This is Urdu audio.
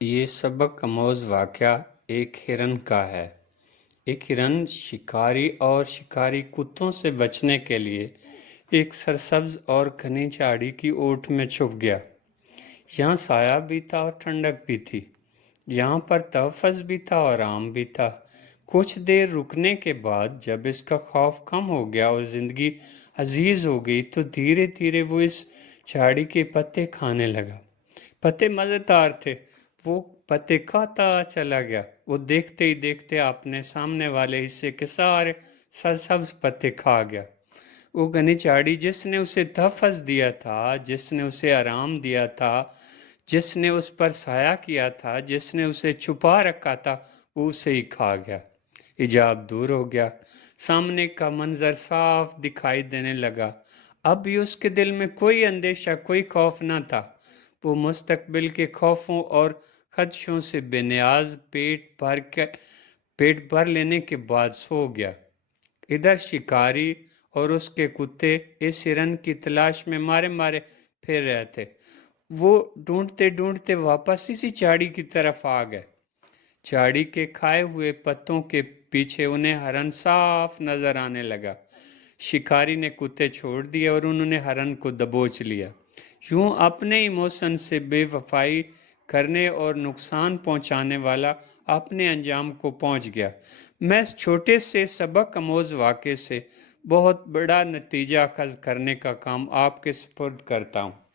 یہ سبق آموز واقعہ ایک ہرن کا ہے۔ ایک ہرن شکاری اور شکاری کتوں سے بچنے کے لیے ایک سرسبز اور گھنی جھاڑی کی اوٹ میں چھپ گیا۔ یہاں سایہ بھی تھا اور ٹھنڈک بھی تھی۔ یہاں پر تحفظ بھی تھا اور آرام بھی تھا۔ کچھ دیر رکنے کے بعد جب اس کا خوف کم ہو گیا اور زندگی عزیز ہو گئی تو دھیرے دھیرے وہ اس جھاڑی کے پتے کھانے لگا۔ پتے مزیدار تھے۔ وہ پتے کھاتا چلا گیا۔ وہ دیکھتے ہی دیکھتے اپنے سامنے والے حصے کے سارے سرسبز پتے کھا گیا۔ وہ گھنی جھاڑی جس نے اسے تحفظ دیا تھا، جس نے اسے آرام دیا تھا، جس نے اس پر سایہ کیا تھا، جس نے اسے چھپا رکھا تھا، وہ اسے ہی کھا گیا۔ حجاب دور ہو گیا۔ سامنے کا منظر صاف دکھائی دینے لگا۔ اب بھی اس کے دل میں کوئی اندیشہ، کوئی خوف نہ تھا۔ وہ مستقبل کے خوفوں اور خدشوں سے بے نیاز پیٹ بھر لینے کے بعد سو گیا۔ ادھر شکاری اور اس کے کتے اس ہرن کی تلاش میں مارے مارے پھر رہے تھے۔ وہ ڈھونڈتے ڈھونڈتے واپس اسی جھاڑی کی طرف آ گئے۔ جھاڑی کے کھائے ہوئے پتوں کے پیچھے انہیں ہرن صاف نظر آنے لگا۔ شکاری نے کتے چھوڑ دیے اور انہوں نے ہرن کو دبوچ لیا۔ یوں اپنے ہی موسم سے بے وفائی کرنے اور نقصان پہنچانے والا اپنے انجام کو پہنچ گیا۔ میں اس چھوٹے سے سبق آموز واقعے سے بہت بڑا نتیجہ اخذ کرنے کا کام آپ کے سپرد کرتا ہوں۔